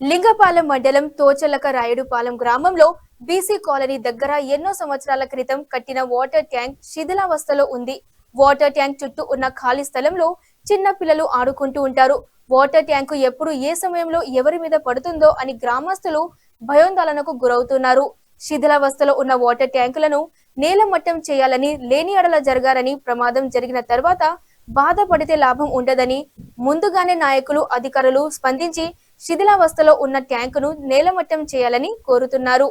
లింగపాలెం మండలం తోచలక రాయుడుపాలెం గ్రామంలో BC colony దగ్గర ఎన్నో సంవత్సరాల క్రితం కట్టిన వాటర్ ట్యాంక్ శిథిలావస్థలో ఉంది. వాటర్ ట్యాంక్ చుట్టూ ఉన్న ఖాళీ స్థలంలో చిన్న పిల్లలు ఆడుకుంటూ ఉంటారు. వాటర్ ట్యాంకు ఎప్పుడు ఏ సమయంలో ఎవరి మీద పడుతుందో అని గ్రామస్తులు భయోందోళనకు గురవుతున్నారు. శిథిలావస్థలో ఉన్న వాటర్ ట్యాంకులను నేలమట్టం చేయాలని, లేని ఎడల జరగాలని, ప్రమాదం జరిగిన తర్వాత బాధపడితే లాభం ఉండదని ముందుగానే నాయకులు, అధికారులు స్పందించి శిథిలావస్థలో ఉన్న ట్యాంకును నేలమట్టం చేయాలని కోరుతున్నారు.